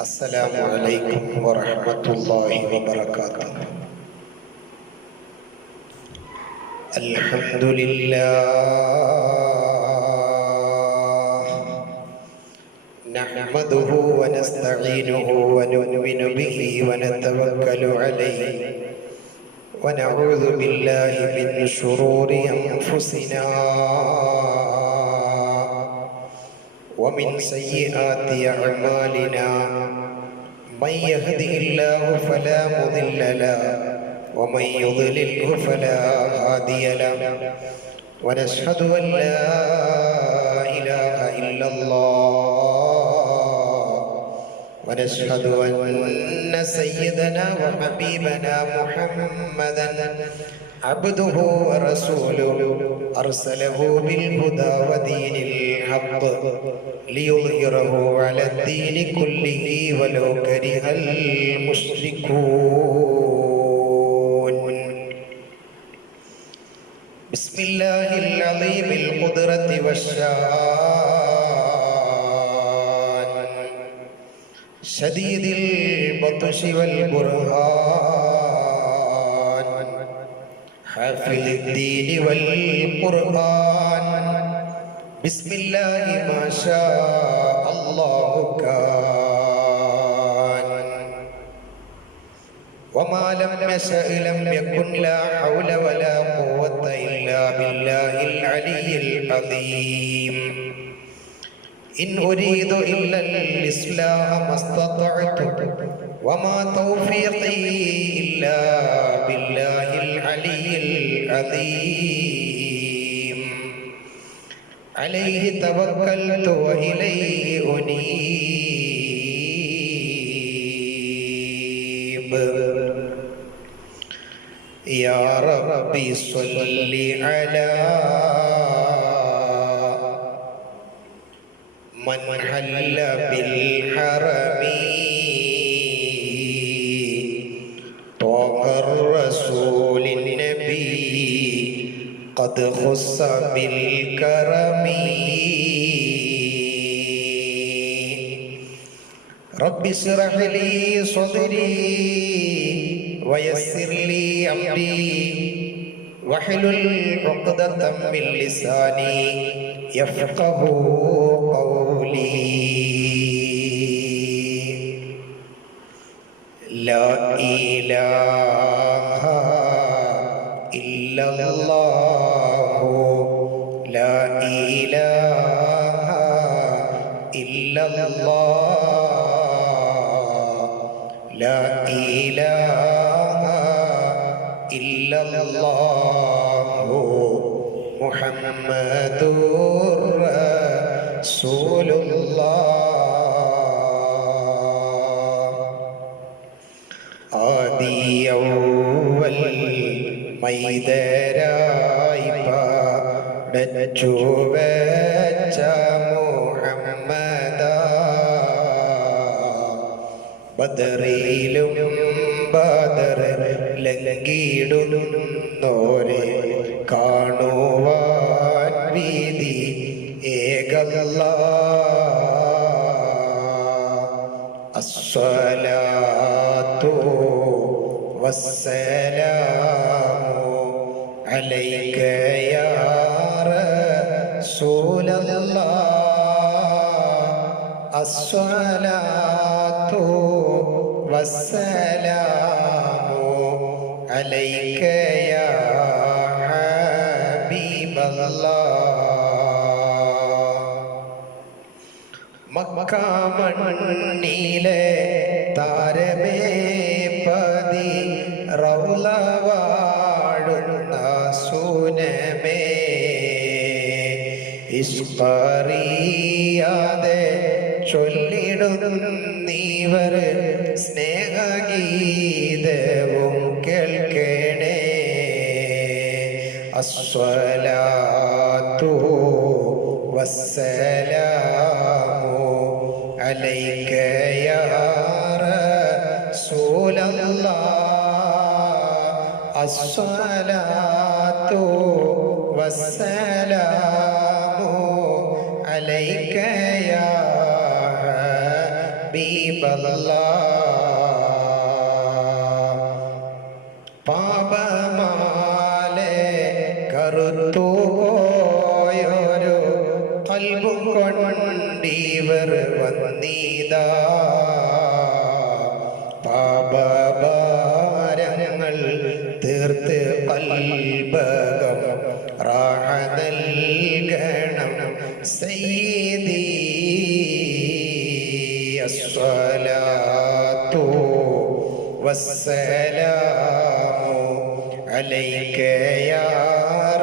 السلام عليكم ورحمة الله وبركاته. الحمد لله نحمده ونستعينه ونؤمن به ونتوكل عليه ونعوذ بالله من شرور أنفسنا ومن سيئات أعمالنا من يهده الله فلا مضل له ومن يضلله فلا هادي له ونشهد أن لا إله إلا الله ونشهد أن سيدنا وحبيبنا محمدا عبده ورسوله أرسله بالهدى ودين الحق ليظهره على الدين كله ولو كره المشركون. بسم الله العظيم القدرة والشان شديد البطش والبرهان حافظ الدين والقرآن. بسم الله ما شاء الله كان وما لم يشأ لم يكن. لا حول ولا قوة إلا بالله العلي العظيم. إن أريد إلا الإصلاح ما استطعت وما توفيقي إلا بالله العلي العظيم. عليه توكلت وإليه أنيب. يا ربي صل على من حل بالحرم طه الرسول النبي قد خص بالكرم. رب اشرح لي صدري ويسر لي أمري واحلل عقدة من لساني يفقه قولي. لا إله إلا الله لا إله إلا الله لا إله إلا الله محمد رسول الله. ആദിയൗവൽ മൈദരായി പാടച്ചു വെച്ച മുഹമ്മദ ബദറിലും ബദർ ലംഘിടുന്നോരെ കാണുവാൻ വീതി ഏകല്ലാഹ്. അസ്സലാത്തു വസ്സലാമു അലൈക യാ റസൂലല്ലാഹ്. അസ്സലാത്തു വസ്സലാമു അലൈക യാ മക്ക മണ്ണിലെ താരമേ പതി റൗള വാഴുന്ന സൂനമേ ഇസ്ഖറിയാതെ ചൊല്ലിടുന്നീവർ സ്നേഹഗീതവും കേൾക്കണേ. അസ്സലാത്തു വസ്സലാമു അലൈക യാ റസൂലല്ലാഹ്. അസ്സലാത്തു വസ്സലാമു അലൈക യാ ഹബീബല്ലാ പാപമാലെ കറുത്തു പോയൊരു ഖൽബ് കൊണ്ടിവർ വന്നീതാ പാപഭാരങ്ങൾ തീർത്ത് ഖൽബകം റാഹ നൽകണം സയ്യിദി അസ്സലാത്തു വസ്സലാമു അലൈക യാ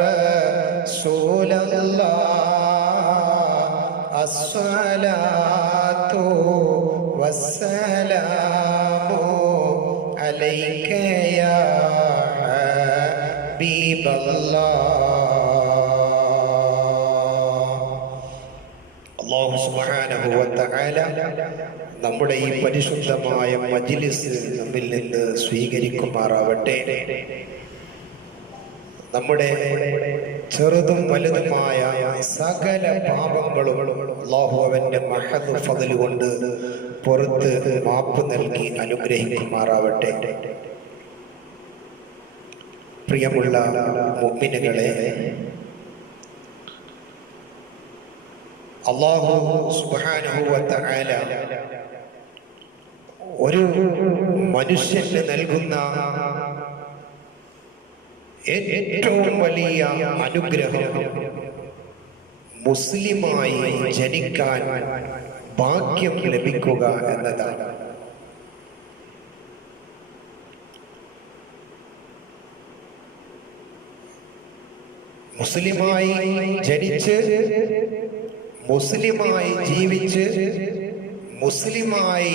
റസൂലല്ലാഹ് അസ്സലാത്തു വസ്സലാമു അലൈക യാ അല്ലാഹു സുബ്ഹാനഹു വ തആല നമ്മുടെ ഈ പരിശുദ്ധമായ മജ്ലിസ് നമ്മിൽ നിന്ന് സ്വീകരിക്കുമാറാവട്ടെ. നമ്മുടെ ചെറുതും വലുതുമായ സകല പാപങ്ങളും അല്ലാഹു അവന്റെ മഹദ് ഫദ്ൽ കൊണ്ട് പുറത്ത് മാപ്പ് നൽകി അനുഗ്രഹിക്കുമാറാവട്ടെ. പ്രിയമുള്ള മുഅ്മിനുകളെ, അല്ലാഹു സുബ്ഹാനഹു വ തആല ഒരു മനുഷ്യന് നൽകുന്ന ഏറ്റവും വലിയ അനുഗ്രഹം മുസ്ലിമായി ജനിക്കാൻ ഭാഗ്യം ലഭിക്കുക എന്നതാണ്. മുസ്ലിമായി ജനിച്ച് മുസ്ലിമായി ജീവിച്ച് മുസ്ലിമായി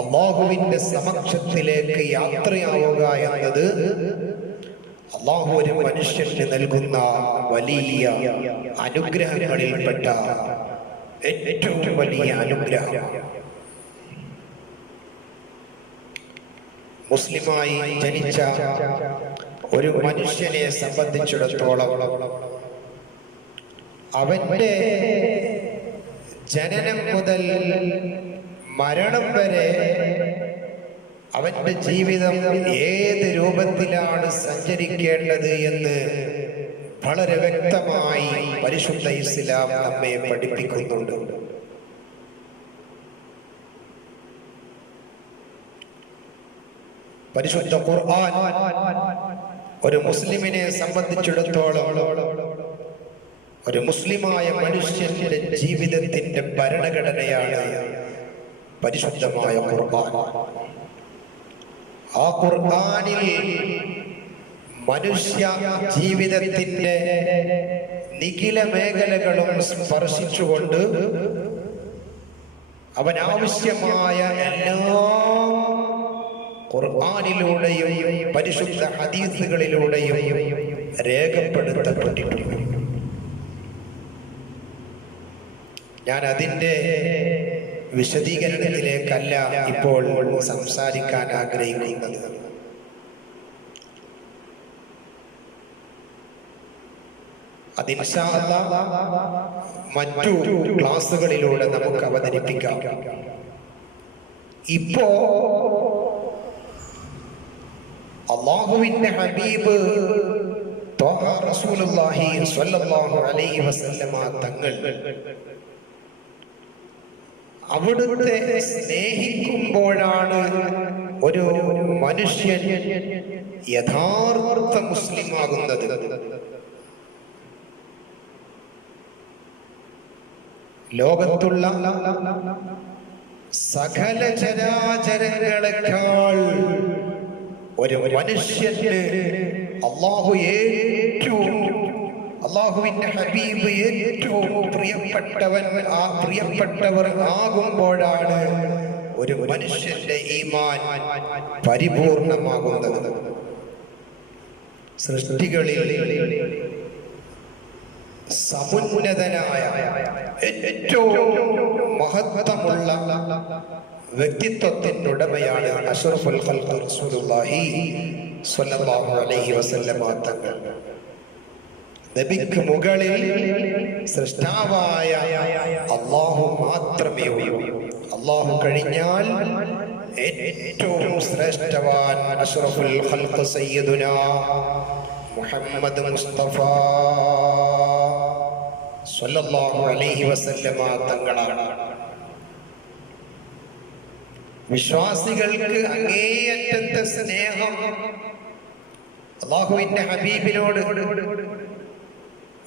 അല്ലാഹുവിന്റെ സമക്ഷത്തിലേക്ക് യാത്രയാവുക എന്നത് അല്ലാഹു ഒരു മനുഷ്യന് നൽകുന്ന വലിയ അനുഗ്രഹങ്ങളിൽപ്പെട്ട ഏറ്റവും വലിയ അനുഗ്രഹം. മുസ്ലിമായി ജനിച്ച ഒരു മനുഷ്യനെ സംബന്ധിച്ചിടത്തോളം അവന്റെ ജനനം മുതൽ മരണം വരെ അവന്റെ ജീവിതം ഏത് രൂപത്തിലാണ് സഞ്ചരിക്കേണ്ടത് എന്ന് വളരെ വ്യക്തമായി പരിശുദ്ധ ഇസ്ലാം നമ്മെ പഠിപ്പിക്കുന്നുണ്ട്. പരിശുദ്ധ ഖുർആൻ ഒരു മുസ്ലിമിനെ സംബന്ധിച്ചിടത്തോളം ഒരു മുസ്ലിമായ മനുഷ്യന്റെ ജീവിതത്തിന്റെ ഭരണഘടനയാണ് പരിശുദ്ധമായ ഖുർആൻ. ആ ഖുർആനിൽ മനുഷ്യ ജീവിതത്തിന്റെ നിഖില മേഖലകളും സ്പർശിച്ചുകൊണ്ട് അവനാവശ്യമായ എല്ലാം ഖുർആനിലൂടെയും പരിശുദ്ധ ഹദീസുകളിലൂടെയും രേഖപ്പെടുത്തപ്പെട്ടിട്ടുണ്ട്. ഞാൻ അതിന്റെ വിശദീകരണത്തിലേക്കല്ല ഇപ്പോൾ സംസാരിക്കാൻ ആഗ്രഹിക്കുന്നത്. അത് ഇൻഷാ അല്ലാഹ് മറ്റു ക്ലാസുകളിലൂടെ നമുക്ക് അവതരിപ്പിക്കാം. ഇപ്പോ അല്ലാഹുവിന്റെ ഹബീബ് ത്വാഹ റസൂലുള്ളാഹി സ്വല്ലല്ലാഹു അലൈഹി വസല്ലമ തങ്ങൾ അവിടുത്തെ സ്നേഹിക്കുമ്പോഴാണ് ഒരു മനുഷ്യൻ യഥാർത്ഥ മുസ്ലിമാകുന്നത്. ലോകത്തുള്ള സകല ചരാചരങ്ങളെക്കാൾ ഒരു മനുഷ്യന് അല്ലാഹുവിന്റെ ഹബീബ് ഏറ്റവും പ്രിയപ്പെട്ടവർ ആകുമ്പോഴാണ് ഒരു മനുഷ്യന്റെ ഈമാൻ പരിപൂർണമാകുന്നത്. സൃഷ്ടികളിൽ സമുന്നതനായ ഏറ്റവും മഹത്വമുള്ള വ്യക്തിത്വത്തിന്റെ ഉടമയാണ് അഷ്റഫുൽ ഖൽഖ് റസൂലുള്ളാഹി സ്വല്ലല്ലാഹു അലൈഹി വസല്ലമ തങ്ങൾ. നബിക്ക് മുകളിൽ സൃഷ്ടാവായ അല്ലാഹു മാത്രമേ ഉള്ളൂ. അല്ലാഹു കഴിഞ്ഞാൽ ഏറ്റവും ശ്രേഷ്ഠവാൻ അഷ്റഫുൽ ഖൽഖ് സയ്യിദുനാ മുഹമ്മദ് മുസ്തഫ സ്വല്ലല്ലാഹു അലൈഹി വസല്ലമ തങ്ങളാണ്. വിശ്വാസികൾക്ക് അങ്ങേയറ്റത്തെ സ്നേഹം അല്ലാഹുവിന്റെ ഹബീബിനോട്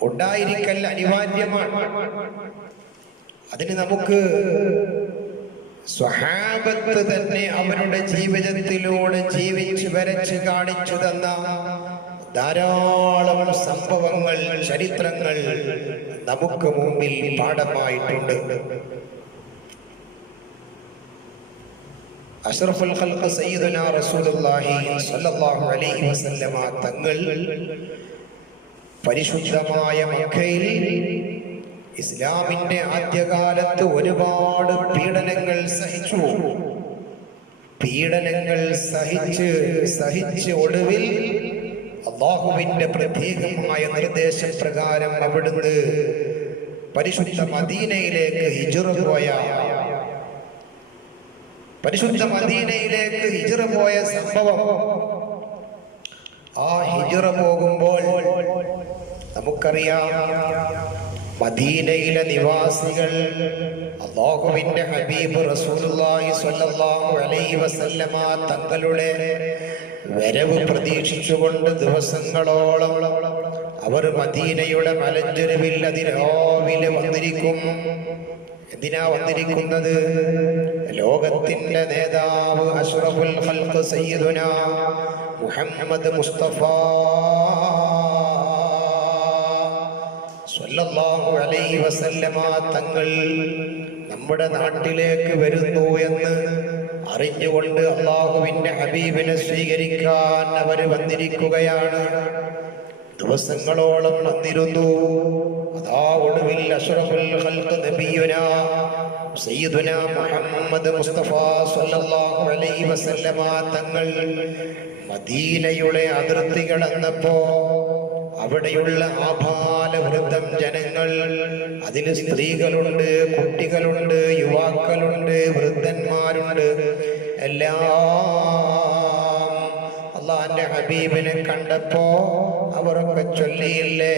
ഉണ്ടായിരിക്കൽ അനിവാര്യമാണ്. അതിന് നമുക്ക് സ്വഹാബത്ത് തന്നെ അവരുടെ ജീവിതത്തിലൂടെ ജീവിച്ച് വരച്ച് കാണിച്ചു തന്ന ധാരാളം സംഭവങ്ങൾ, ചരിത്രങ്ങൾ നമുക്ക് മുമ്പിൽ പാഠമായിട്ടുണ്ട്. അഷ്റഫുൽ ഖൽഖ് സയ്യിദുനാ റസൂലുള്ളാഹി സ്വല്ലല്ലാഹു അലൈഹി വസല്ലമ തങ്ങൾ പരിശുദ്ധമായ മക്കയിൽ ഇസ്ലാമിന്റെ ആദ്യകാലത്ത് ഒരുപാട് പീഡനങ്ങൾ സഹിച്ചു. പീഡനങ്ങൾ സഹിച്ച് ഒടുവിൽ അല്ലാഹുവിന്റെ പ്രത്യേകമായ നിർദ്ദേശപ്രകാരം അവിടുന്ന് പരിശുദ്ധ മദീനയിലേക്ക് ഹിജ്റ പോയ സംഭവം. ആ ഹിജ്റ പോകുമ്പോൾ നമുക്കറിയാം, മദീനയിലെ നിവാസികൾ അല്ലാഹുവിന്റെ ഹബീബ് റസൂലുള്ളാഹി സ്വല്ലല്ലാഹു അലൈഹി വസല്ലമ തങ്ങളുടെ വരവ് പ്രതീക്ഷിച്ചുകൊണ്ട് ദിവസങ്ങളോളം അവർ മദീനയുടെ മലഞ്ചെരുവിൽ അതിരാവിലെ വന്നിരിക്കും. എന്തിനാ വന്നിരിക്കുന്നത്? ലോകത്തിന്റെ നേതാവ് അഷ്റഫുൽ ഖൽഖ് സയ്യിദുനാ മുഹമ്മദ് മുസ്തഫ സ്വല്ലല്ലാഹു അലൈഹി വസല്ലമ തങ്ങൾ നമ്മുടെ നാട്ടിലേക്ക് വരുന്നു എന്ന് അറിഞ്ഞുകൊണ്ട് അല്ലാഹുവിന്റെ ഹബീബിനെ സ്വീകരിക്കാൻ അവർ വന്നിരിക്കുകയാണ്. ദിവസങ്ങളോളം വന്നിരുന്നു. അതാ ഒടുവിൽ അഷ്റഫുൽ ഖൽഖ് നബിയുനാ സയ്യിദുനാ മുഹമ്മദ് മുസ്തഫ സ്വല്ലല്ലാഹു അലൈഹി വസല്ലമ തങ്ങൾ മദീനയുടെ അതിർത്തി കടന്നപ്പോ അവിടെയുള്ള ആഭാലവൃദ്ധം ജനങ്ങൾ, അതിൽ സ്ത്രീകളുണ്ട്, കുട്ടികളുണ്ട്, യുവാക്കളുണ്ട്, വൃദ്ധന്മാരുണ്ട്, എല്ലാം അല്ലാഹുവിന്റെ ഹബീബിനെ കണ്ടപ്പോ അവരൊക്കെ ചൊല്ലിയില്ലേ,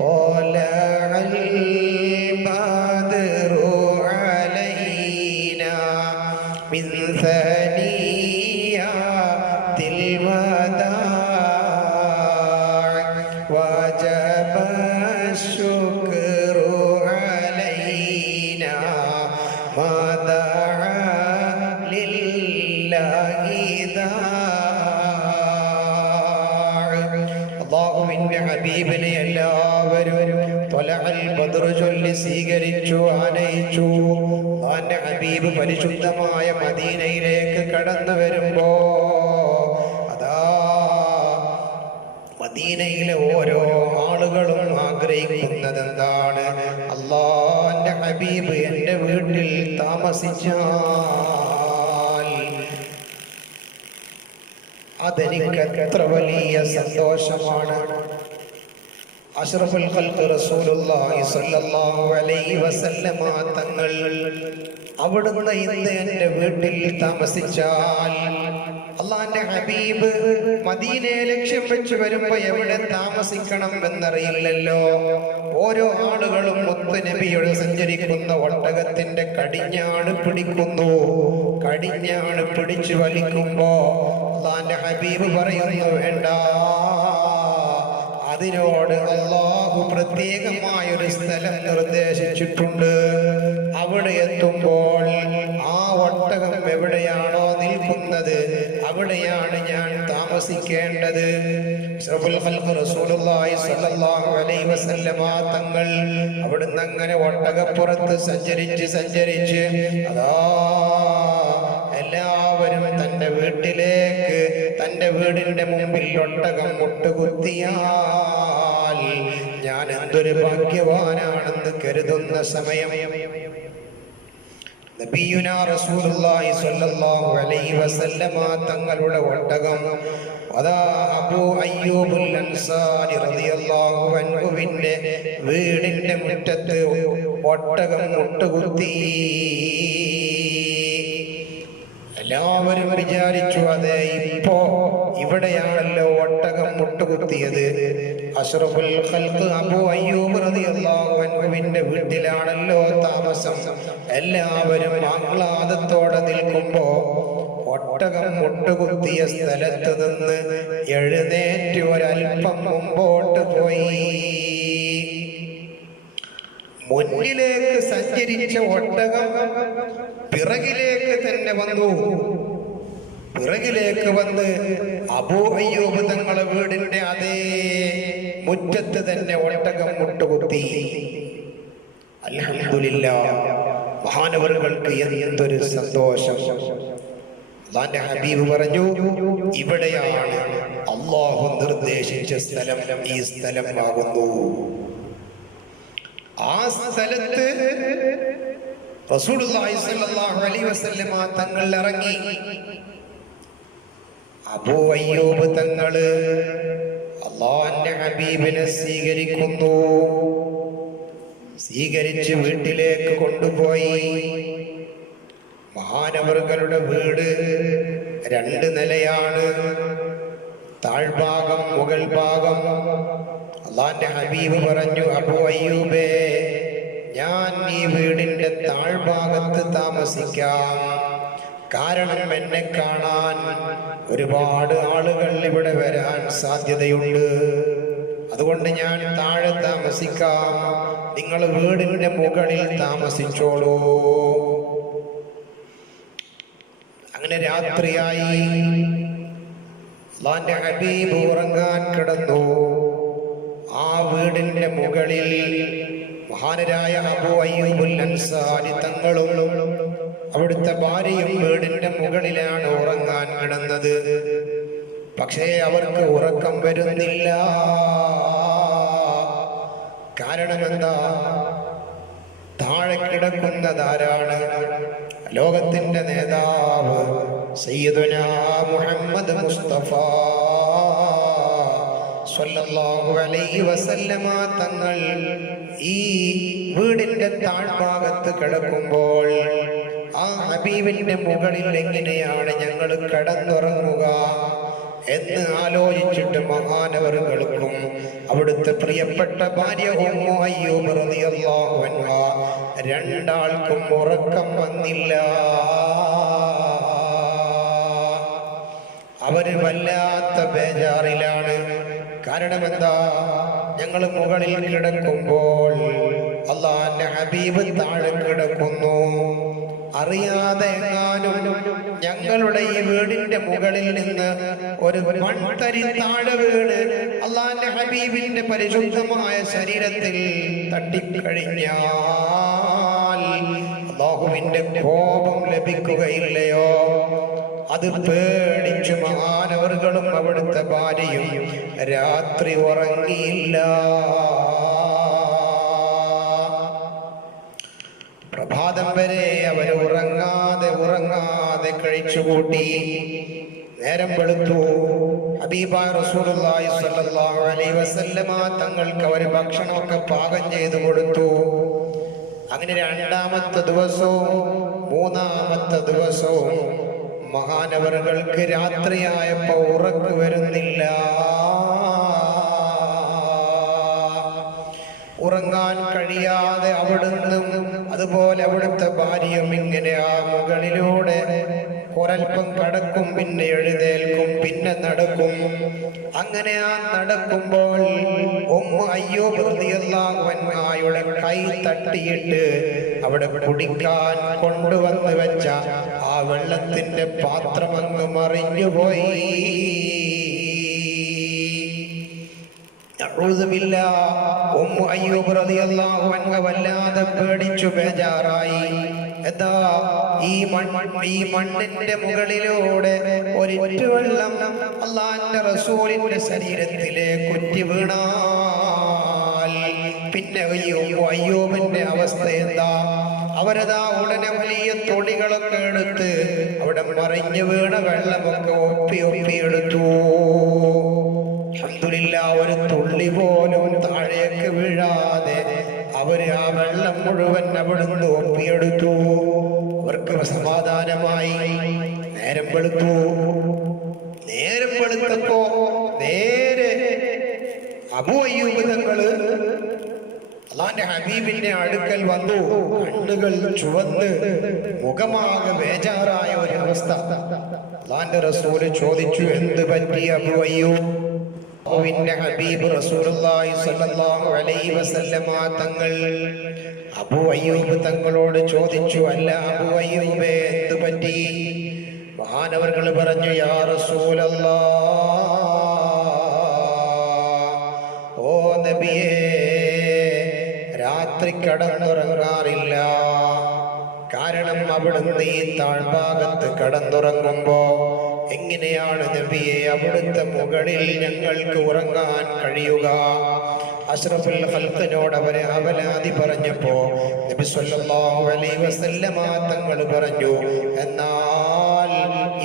തോലഅൽ ബദ്റു അലൈനാ മിൻ സനിയാതിൽ വദാ വജബ ശുക്റു അലൈനാ മദഅ ലില്ലാഹി ദാ. അല്ലാഹുവിന്റെ ഹബീബിനെ എല്ലാവരും ത്വലഅൽ ബദ്ർ ചൊല്ലി സ്വീകരിച്ചു, ആനയിച്ചു. അല്ലാഹുവിന്റെ ഹബീബ് പരിശുദ്ധമായ മദീനയിലേക്ക് കടന്നു വരുമ്പോ അതാ മദീനയിലെ ഓരോ ആളുകളും ആഗ്രഹിക്കുന്നത് എന്താണ്? അല്ലാഹുവിന്റെ ഹബീബ് എൻ്റെ വീട്ടിൽ താമസിച്ചാൽ അതെനിക്ക് എത്ര വലിയ സന്തോഷമാണ്. അഷ്റഫുൽ ഖൽഖ് റസൂലുള്ളാഹി സ്വല്ലല്ലാഹു അലൈഹി വസല്ലമ തങ്ങൾ അവിടുന്ന് ഇന്ന് എൻ്റെ വീട്ടിൽ താമസിച്ചാൽ, അല്ലാഹുവിന്റെ ഹബീബ് മദീനയെ ലക്ഷ്യം വെച്ച് വരുമ്പോ എവിടെ താമസിക്കണം എന്നറിയില്ലല്ലോ. ഓരോ ആളുകളും മുത്ത് നബിയോട് സഞ്ചരിക്കുന്ന ഒട്ടകത്തിന്റെ കടിഞ്ഞാണ് പിടിക്കുന്നു. കടിഞ്ഞാണ് പിടിച്ചു വലിക്കുമ്പോ അല്ലാഹുവിന്റെ ഹബീബ് പറയുന്നു, വേണ്ട, അതിനോട് അല്ലാഹു പ്രത്യേകമായൊരു സ്ഥലം നിർദ്ദേശിച്ചിട്ടുണ്ട്. അവിടെ എത്തുമ്പോൾ ആ ഒട്ടകം എവിടെയാണോ നിൽക്കുന്നത് അവിടെയാണ് ഞാൻ താമസിക്കേണ്ടത്. അഷ്റഫുൽ ഖൽഖ് റസൂലുള്ളാഹി സ്വല്ലല്ലാഹു അലൈഹി വസല്ലമ തങ്ങൾ അവിടുന്ന് അങ്ങനെ ഒട്ടകപ്പുറത്ത് സഞ്ചരിച്ച് അതാ എല്ലാവരും തന്റെ വീട്ടിലേക്ക്, തന്റെ വീടിന്റെ മുമ്പിൽ ഒട്ടകം മുട്ടുകുത്തിയാൽ ഞാൻ എന്തൊരു ഭാഗ്യവാനാണെന്ന് കരുതുന്ന സമയം നബിയുനാ റസൂലുള്ളാഹി സ്വല്ലല്ലാഹു അലൈഹി വസല്ലമ തങ്ങളുടെ ഒട്ടകം അതാ അബൂ അയ്യൂബുൽ അൻസാരി റളിയല്ലാഹു അൻഹുവിന്റെ വീടിന്റെ മുറ്റത്ത് ഒട്ടകം മുട്ടുകുത്തി. എല്ലാവരും വിചാരിച്ചു, അതെ ഇപ്പോ ഇവിടെയാണല്ലോ ഒട്ടകം മുട്ടുകുത്തിയത്. അഷ്റഫുൽ ഖൽഖ് അബൂ അയ്യൂബ് റളിയല്ലാഹു അൻഹുവിന്റെ വീട്ടിലാണല്ലോ താമസം. എല്ലാവരും ആഹ്ലാദത്തോടെ നിൽക്കുമ്പോ ഒട്ടകം മുട്ടുകുത്തിയ സ്ഥലത്ത് നിന്ന് എഴുന്നേറ്റ് ഒരൽപ്പം മുമ്പോട്ട് പോയി. മുന്നിലേക്ക് സഞ്ചരിച്ച ഒട്ടകം പിറകിലേക്ക് തന്നെ വന്നു. പിറകിലേക്ക് വന്ന് അബൂ അയ്യൂബ് തങ്ങളുടെ വീടിന്റെ അതേ മുറ്റത്ത് തന്നെ ഒട്ടകം മുട്ടുകുത്തി. അൽഹംദുലില്ലാഹ്, മഹാനവറുകൾക്ക് എന്തൊരു സന്തോഷം. അല്ലാഹുവിന്റെ ഹബീബ് പറഞ്ഞു, ഇവിടെയാണ് അല്ലാഹു നിർദ്ദേശിച്ച സ്ഥലം, ഈ സ്ഥലമാകുന്നു. ആ സ്ഥലത്ത് റസൂലുള്ളാഹി സ്വല്ലല്ലാഹു അലൈഹി വസല്ലം തങ്ങൾ ഇറങ്ങി. അബൂ അയ്യൂബ് തങ്ങള് അല്ലാഹുവിന്റെ ഹബീബിനെ സ്വീകരിക്കുന്നു. സ്വീകരിച്ച് വീട്ടിലേക്ക് കൊണ്ടുപോയി. മഹാനവറുകളുടെ വീട് 2 നിലയാണ്. താഴ്ഭാഗം, മുകൾ ഭാഗം. അല്ലാഹുവിന്റെ ഹബീബ് പറഞ്ഞു, അബൂ അയ്യൂബേ, ഞാൻ ഈ വീടിന്റെ താഴ്ഭാഗത്ത് താമസിക്കാം. കാരണം എന്നെ കാണാൻ ഒരുപാട് ആളുകൾ ഇവിടെ വരാൻ സാധ്യതയുണ്ട്. അതുകൊണ്ട് ഞാൻ താഴെ താമസിക്കാം. നിങ്ങൾ വീടിന്റെ മുകളിൽ താമസിച്ചോളൂ. അങ്ങനെ രാത്രിയായി. അല്ലാഹുവിന്റെ ഹബീബ് ഉറങ്ങാൻ കിടന്നു. ആ വീടിന്റെ മുകളിൽ മഹാനരായ അബൂ അയ്യൂബുൽ അൻസാരി തങ്ങളും അവിടുത്തെ ഭാര്യയും വീടിന്റെ മുകളിലാണ് ഉറങ്ങാൻ കിടന്നത്. പക്ഷേ അവർക്ക് ഉറക്കം വരുന്നില്ല. കാരണം എന്താ? താഴെ കിടക്കുന്നതാരാണ്? ലോകത്തിന്റെ നേതാവ് സയ്യിദുനാ മുഹമ്മദ് മുസ്തഫ സ്വല്ലല്ലാഹു അലൈഹി വസല്ലമ തങ്ങൾ ഈ വീടിന്റെ താഴ്ഭാഗത്ത് കിടക്കുമ്പോൾ ആ ഹബീബിന്റെ മുകളിൽ എങ്ങനെയാണ് ഞങ്ങൾ കിടന്നുറങ്ങുക എന്ന് ആലോചിച്ചിട്ട് മഹാനവറുകൾക്കും അവിടുത്തെ പ്രിയപ്പെട്ട ഭാര്യ ഉമ്മു അയ്യൂബ് റളിയല്ലാഹു അൻഹ രണ്ടാൾക്കും ഉറക്കം വന്നില്ല. അവര് വല്ലാത്ത ബേജാറിലാണ്. കാരണം എന്താ? ഞങ്ങൾ മുകളിൽ കിടക്കുമ്പോൾ അല്ലാഹുവിന്റെ ഹബീബ് താഴെ കിടക്കുന്നു. അറിയാതെ എങ്ങാനും ഞങ്ങളുടെ ഈ വീടിന്റെ മുകളിൽ നിന്ന് ഒരു മൺതരി താഴെ വീണ് അല്ലാഹുവിന്റെ ഹബീബിന്റെ പരിശുദ്ധമായ ശരീരത്തിൽ തട്ടിക്കഴിഞ്ഞാൽ അല്ലാഹുവിന്റെ കോപം ലഭിക്കുകയില്ലയോ? അത് പേടിച്ചു മഹാനവറുകളും അവിടുത്തെ ഭാര്യയും രാത്രി ഉറങ്ങിയില്ല. പ്രഭാതം വരെ അവർ ഉറങ്ങാതെ കഴിച്ചുകൂട്ടി. നേരം വെളുത്തു. ഹബീബായ റസൂലുള്ളാഹി സ്വല്ലല്ലാഹു അലൈഹി വസല്ലമ തങ്ങൾക്ക് അവർ ഭക്ഷണമൊക്കെ പാകം ചെയ്തു കൊടുത്തു. അങ്ങനെ 2-ാമത്തെ ദിവസവും 3-ാമത്തെ ദിവസവും മഹാനവറുകൾക്ക് രാത്രിയായപ്പോ ഉറക്ക് വരുന്നില്ല. ഉറങ്ങാൻ കഴിയാതെ അവിടുന്നും അതുപോലെ അവിടുത്തെ ഭാര്യയും ഇങ്ങനെ ആ മുകളിലൂടെ ഒരൽപ്പം കടക്കും, പിന്നെ എഴുന്നേൽക്കും, പിന്നെ നടക്കും. അങ്ങനെ ആ നടക്കുമ്പോൾ ഉമ്മു അയ്യൂബ് റളിയല്ലാഹു അൻഹയുടെ കൈ തട്ടിയിട്ട് അവിടെ കുടിക്കാൻ കൊണ്ടുവന്ന് വെച്ച ആ വെള്ളത്തിന്റെ പാത്രമങ്ങ് മറിഞ്ഞുപോയി. ഉമ്മു അയ്യൂബ് റളിയല്ലാഹു അൻഹ വല്ലാതെ പേടിച്ചു, ബേജാറായി. എന്താ? ഈ മണ്ണിന്റെ മുകളിലൂടെ ഒരിറ്റു വെള്ളം അല്ലാഹുവിന്റെ റസൂലിന്റെ ശരീരത്തിലേക്ക് ഉറ്റി വീണാൽ പിന്നെ അയ്യൂബിന്റെ അവസ്ഥ എന്താ? അവരതാ ഉടനെ വലിയ തൊടികളൊക്കെ എടുത്ത് അവിടെ മറിഞ്ഞു വീണ വെള്ളമൊക്കെ ഒപ്പിയെടുത്തു. അൽഹംദുലില്ലാഹ്, ഒരു തുള്ളി പോലും താഴേക്ക് വീഴാതെ അവര് ആ വെള്ളം മുഴുവൻ അവിടുന്ന് ഒപ്പിയെടുത്തു. അവർക്ക് സമാധാനമായി. നേരം വെളുത്തു. നേരം വെളുത്തപ്പോ നേരെ അബൂ അയ്യൂബ് തങ്ങള് അല്ലാഹുവിന്റെ ഹബീബിന്റെ അടുക്കൽ വന്നു. കണ്ണുകൾ ചുവന്ന് മുഖമാകെ ബേജാറായ ഒരു അവസ്ഥ. അല്ലാഹുവിന്റെ റസൂല് ചോദിച്ചു, എന്ത് പറ്റി അബൂ അയ്യൂബ്? അല്ലാഹുവിന്റെ ഹബീബ് റസൂലുള്ളാഹി സ്വല്ലല്ലാഹു അലൈഹി വസല്ലമ തങ്ങൾ അബൂ അയ്യൂബ് തങ്ങളോട് ചോദിച്ചു, അല്ല അബൂ അയ്യൂബേ, എന്ത് പറ്റി? മഹാനവർകൾ പറഞ്ഞു, യാ റസൂലല്ലാഹ്, ഓ നബിയേ, രാത്രി കടന്നുറങ്ങാറില്ല. കാരണം അവിടുന്ന് ഈ താഴ്ഭാഗത്ത് കടന്നുറങ്ങുമ്പോ എങ്ങനെയാണ് നബിയെ അവിടുത്തെ മുകളിൽ ഞങ്ങൾക്ക് ഉറങ്ങാൻ കഴിയുക? അഷ്റഫുൽ ഖൽഖിനോട് അവരെ അവലാതി പറഞ്ഞപ്പോ നബി സല്ലല്ലാഹു അലൈഹി വസല്ലമ തങ്ങൾ പറഞ്ഞു, എന്നാൽ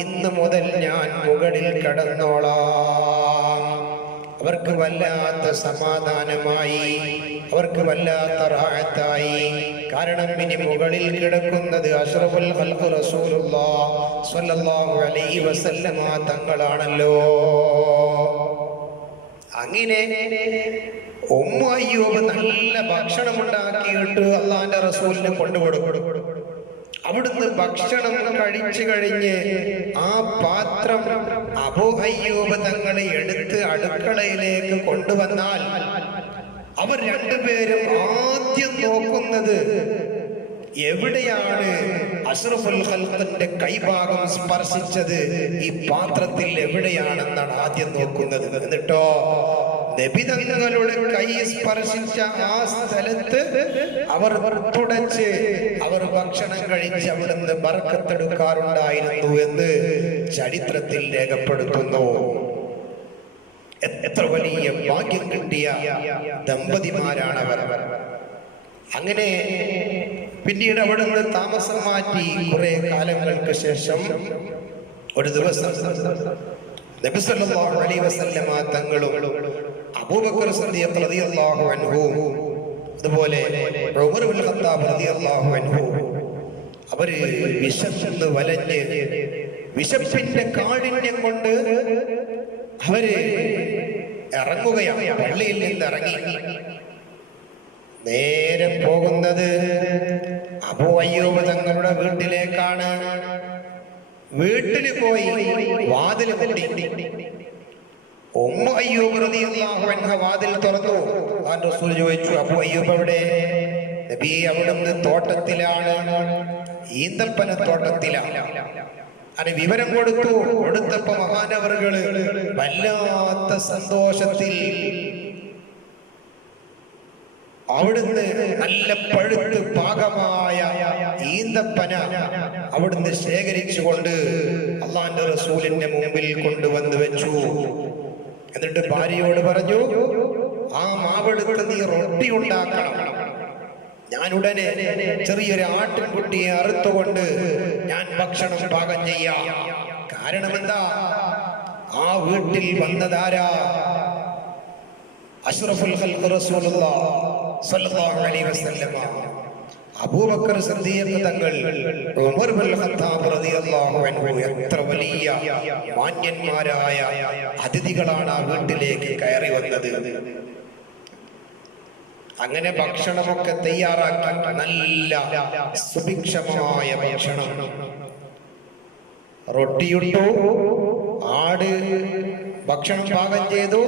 ഇന്ന് മുതൽ ഞാൻ മുകളിൽ കടന്നോളാം. അവർക്ക് വല്ലാത്ത സമാധാനമായി, അവർക്ക് വല്ലാത്ത റാഹത്തായി. കാരണം ഇനി മുകളിൽ കിടക്കുന്നത് അഷ്റഫുൽ ഖൽഖ് റസൂലുള്ളാഹി സ്വല്ലല്ലാഹു അലൈഹി വസല്ലമ തങ്ങളാണല്ലോ. അങ്ങനെ ഉമ്മു അയ്യൂബ് നല്ല ഭക്ഷണം ഉണ്ടാക്കിയിട്ട് അള്ളാന്റെ റസൂലിന് കൊണ്ടുകൊടുക്കും. അവിടുന്ന് ഭക്ഷണം കഴിച്ചു കഴിഞ്ഞ് ആ പാത്രം അബൂ അയ്യൂബ് തങ്ങളെ എടുത്ത് അടുക്കളയിലേക്ക് കൊണ്ടുവന്നാൽ അവർ രണ്ടുപേരും ആദ്യം നോക്കുന്നത് എവിടെയാണ് അഷ്റഫുൽ ഖൽഖിന്റെ കൈഭാഗം സ്പർശിച്ചത്, ഈ പാത്രത്തിൽ എവിടെയാണെന്നാണ് ആദ്യം നോക്കുന്നത്. എന്നിട്ടോ നബി തങ്ങളുടെ കൈ സ്പർശിച്ച ആ സ്ഥലത്ത് അവർ തുടച്ച് അവർ ഭക്ഷണം കഴിച്ച് അവിടുന്ന് ബർക്കത്തെടുക്കാറുണ്ടായിരുന്നു എന്ന് ചരിത്രത്തിൽ രേഖപ്പെടുത്തുന്നു. എത്ര വലിയ ഭാഗ്യം കിട്ടിയ ദമ്പതിമാരാണ് അവർ. അങ്ങനെ പിന്നീട് അവിടുന്ന് താമസം മാറ്റി. കുറെ കാലങ്ങൾക്ക് ശേഷം ഒരു ദിവസം നബി സല്ലല്ലാഹു അലൈഹി വസല്ലമ തങ്ങളും അബൂബക്കർ സിദ്ദീഖ് റളിയല്ലാഹു അൻഹു അതുപോലെ ഉമർ ഇബ്നുൽ ഖത്താബ് റളിയല്ലാഹു അൻഹു അവര് വിശന്ന് വലഞ്ഞ് വിശപ്പിന്റെ കാഠിന്യം കൊണ്ട് അവര് ഇറങ്ങുകയാണ്. പള്ളിയിൽ നിന്ന് ഇറങ്ങി നേരെ പോകുന്നത് അബൂ അയ്യൂബ് തങ്ങളുടെ വീട്ടിലേക്കാണ്. വീട്ടിൽ പോയി വാതിൽ മുട്ടി. ഉമ്മു അയ്യൂബ് റളിയല്ലാഹു അൻഹ വാതിൽ തുറന്നു. റസൂൽ ചോദിച്ചു, അബൂ അയ്യൂബ് എവിടെ? നബി, അവിടുന്ന് തോട്ടത്തിലാണ്, ഈന്തപ്പന തോട്ടത്തിലാണ്. അത് വിവരം കൊടുത്തപ്പോ മഹാനവറുകള് വല്ലാത്ത സന്തോഷത്തിൽ അവിടുന്ന് നല്ല പഴുത്ത് പാകമായ ഈന്തപ്പന അവിടുന്ന് ശേഖരിച്ചുകൊണ്ട് അള്ളാന്റെ റസൂലിന്റെ മുമ്പിൽ കൊണ്ടുവന്ന് വെച്ചു. എന്നിട്ട് ഭാര്യയോട് പറഞ്ഞു, ആ മാവെടുത്ത് നീ റൊട്ടി ഉണ്ടാക്കണം. ഞാൻ ഉടനെ ചെറിയൊരു ആട്ടിൻകുട്ടിയെ അറുത്തുകൊണ്ട് ഞാൻ ഭക്ഷണം പാകം ചെയ്യാം. കാരണം എന്താ? ആ വീട്ടിൽ വന്നതാരാ? അഷ്റഫുൽ ഖൽഖ് റസൂലുള്ളാഹി സ്വല്ലല്ലാഹു അലൈഹി വസല്ലമ, അബൂബക്കർ സിദ്ദീഖ് തങ്ങൾ, ഉമർ ഇബ്നുൽ ഖത്താബ് റളിയല്ലാഹു അൻഹു. എത്ര വലിയ മാന്യന്മാരായ അതിഥികളാണ് ആ വീട്ടിലേക്ക് കയറി വന്നത്. അങ്ങനെ ഭക്ഷണമൊക്കെ തയ്യാറാക്കി നല്ല സുഭിക്ഷമായ ഭക്ഷണം. റൊട്ടിയിട്ടു, ആട് ഭക്ഷണം പാകം ചെയ്തു,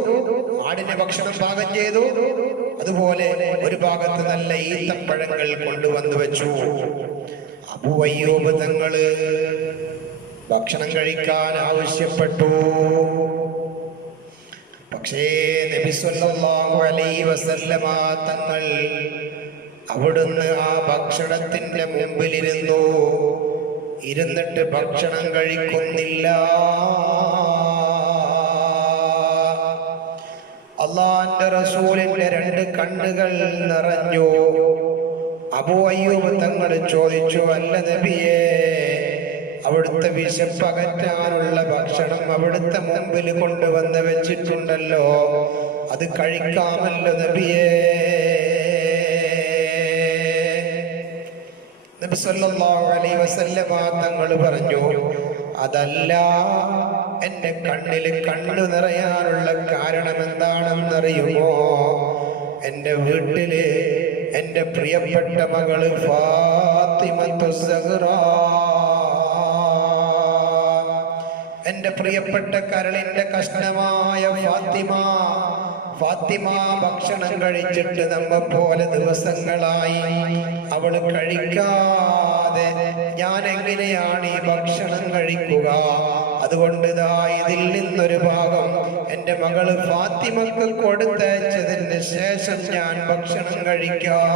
ആടിന്റെ ഭക്ഷണം പാകം ചെയ്തു. അതുപോലെ ഒരു ഭാഗത്ത് നല്ല ഈത്തപ്പഴങ്ങൾ കൊണ്ടുവന്നു വെച്ചു. അബൂ അയ്യൂബ് തങ്ങള് ഭക്ഷണം കഴിക്കാൻ ആവശ്യപ്പെട്ടു. പക്ഷേ നബി സല്ലല്ലാഹു അലൈഹി വസല്ലമ തങ്ങൾ അവിടുന്ന് ആ ഭക്ഷണത്തിന്റെ മുമ്പിലിരുന്നു. ഇരുന്നിട്ട് ഭക്ഷണം കഴിക്കുന്നില്ല. അള്ളാന്റെ റസൂലിന്റെ രണ്ട് കണ്ണുകൾ നിറഞ്ഞു. അബൂ അയ്യൂബ് തങ്ങൾ ചോദിച്ചു, അല്ല നബിയേ, അവിടുത്തെ വിശപ്പകറ്റാനുള്ള ഭക്ഷണം അവിടുത്തെ മുമ്പിൽ കൊണ്ടുവന്ന് വെച്ചിട്ടുണ്ടല്ലോ, അത് കഴിക്കാമല്ലോ നബിയേ. നബി സല്ലല്ലാഹു അലൈഹി വസല്ലമ തങ്ങൾ പറഞ്ഞു, അതല്ല, എന്റെ കണ്ണില് കണ്ണു നിറയാനുള്ള കാരണം എന്താണെന്നറിയുമോ? എന്റെ വീട്ടില് എന്റെ പ്രിയപ്പെട്ട മകള് ഫാത്തിമത്തു സഹ്റ, എന്റെ പ്രിയപ്പെട്ട കരളിന്റെ കഷ്ണമായ ഫാത്തിമ ഭക്ഷണം കഴിച്ചിട്ട് നമ്മെ പോലെ ദിവസങ്ങളായി. അവള് കഴിക്കാതെ ഞാൻ എങ്ങനെയാണ് ഈ ഭക്ഷണം കഴിക്കുക? അതുകൊണ്ട് ഇതിൽ നിന്നൊരു ഭാഗം എന്റെ മകള് ഫാത്തിമക്ക് കൊടുത്തയച്ചതിന് ശേഷം ഞാൻ ഭക്ഷണം കഴിക്കാം.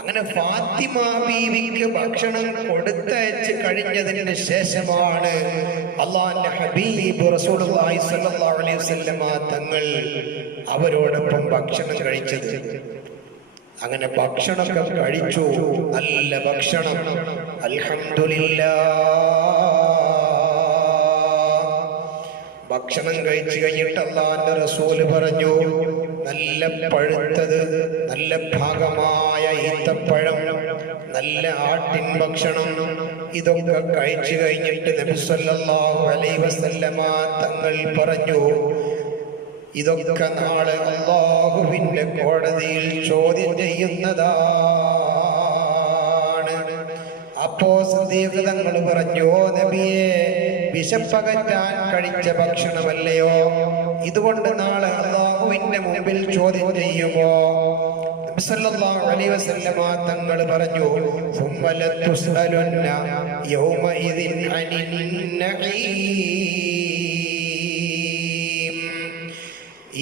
അങ്ങനെ ഫാത്തിമ ബീവിക്ക് ഭക്ഷണം കൊടുത്തയച്ച് കഴിഞ്ഞതിന് ശേഷമാണ് അള്ളാഹുവിന്റെ ഹബീബ് റസൂലുള്ളാഹി സ്വല്ലല്ലാഹു അലൈഹി വസല്ലമ തങ്ങൾ അവരോടൊപ്പം ഭക്ഷണം കഴിച്ചത്. അങ്ങനെ ഭക്ഷണമൊക്കെ കഴിച്ചു, നല്ല ഭക്ഷണം, അൽഹംദുലില്ലാഹ്. ഭക്ഷണം കഴിച്ചു കഴിഞ്ഞിട്ട് അള്ളാഹുവിന്റെ റസൂല് പറഞ്ഞു, നല്ല പഴുത്തത്, നല്ല ഭാഗമായ ഈത്തപ്പഴം, നല്ല ആട്ടിൻ ഭക്ഷണം, ഇതൊക്കെ കഴിച്ചു കഴിഞ്ഞിട്ട് നബി സല്ലല്ലാഹു അലൈഹി വസല്ലമ തങ്ങൾ പറഞ്ഞു, ഇതൊക്കെ നാളെ അല്ലാഹുവിന്റെ കോടതിയിൽ ചോദ്യം ചെയ്യുന്നതാണ്. അപ്പോ സിദ്ദീഖ് തങ്ങൾ പറഞ്ഞു, ഓ നബിയെ, വിശപ്പകറ്റാൻ കഴിച്ച ഭക്ഷണമല്ലയോ? ഇതുകൊണ്ട് നാളെ അല്ലാഹുവിന്റെ മുമ്പിൽ ചോദ്യം ചെയ്യുമോ? നബി സല്ലല്ലാഹു അലൈഹി വസല്ലമ തങ്ങൾ പറഞ്ഞു, സുമ്മ ലതുസ്അലുന്ന യൗമഇദിൻ അനിൻ നഈം.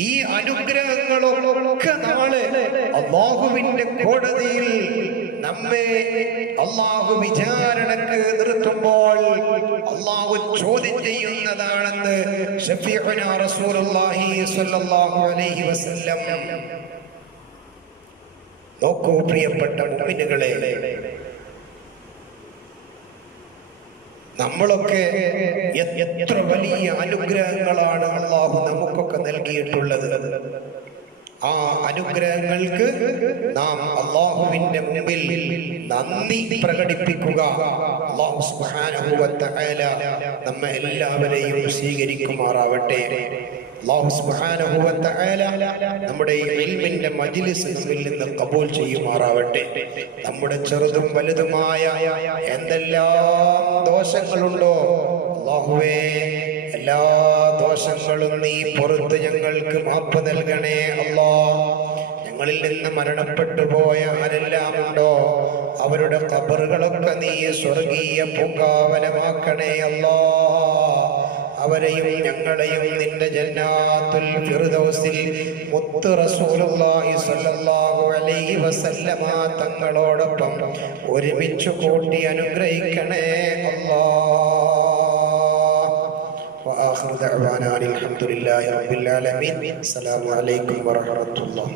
ഈ അനുഗ്രഹങ്ങളൊക്കെ നാളെ അല്ലാഹുവിന്റെ കോടതിയിൽ നമ്മെ അല്ലാഹു വിചാരണക്ക് നിർത്തുമ്പോൾ അല്ലാഹു ചോദ്യം ചെയ്യുന്നതാണെന്ന് ശഫീഉനാ റസൂലുള്ളാഹി സ്വല്ലല്ലാഹു അലൈഹി വസല്ലം. നോക്കൂ പ്രിയപ്പെട്ട മുഅ്മിനുകളെ, നമ്മളൊക്കെ എത്ര വലിയ അനുഗ്രഹങ്ങളാണ് അല്ലാഹു നമുക്കൊക്കെ നൽകിയിട്ടുള്ളത്. ആ അനുഗ്രഹങ്ങൾക്ക് നാം അല്ലാഹുവിന്റെ മുമ്പിൽ നന്ദി പ്രകടിപ്പിക്കുക. അല്ലാഹു സുബ്ഹാനഹു വ തആല നമ്മെ എല്ലാവരെയും സ്വീകരിക്കുമാറാവട്ടെ. അല്ലാഹു സുബ്ഹാനഹു വ തആല നമ്മുടെ ഈ ഇൽമിന്റെ മജ്ലിസ് നമ്മിൽ നിന്ന് ഖബൂൽ ചെയ്യുമാറാവട്ടെ. നമ്മുടെ ചെറുതും വലുതുമായ എന്തെല്ലാം ദോഷങ്ങളുണ്ടോ അല്ലാഹുവേ, എല്ലാ ദോഷങ്ങളും നീ പുറത്ത് ഞങ്ങൾക്ക് മാപ്പ് നൽകണേ അല്ലാ. ഞങ്ങളിൽ നിന്ന് മരണപ്പെട്ടു പോയ ആരെല്ലാം ഉണ്ടോ അവരുടെ ഖബറുകളൊക്കെ നീ സ്വർഗീയ പൂങ്കാവനമാക്കണേ അല്ലാ. അവരെയും ഞങ്ങളെയും നിന്റെ ജന്നാത്തുൽ ഫിർദൗസിൽ മുത്ത് റസൂലുള്ളാഹി സ്വല്ലല്ലാഹു അലൈഹി വസല്ലമ തങ്ങളോടൊപ്പം ഒരുമിച്ച് കൂട്ടി അനുഗ്രഹിക്കണേ അല്ലാഹ്. وآخر دعوانا الحمد لله رب العالمين. السلام عليكم ورحمة الله.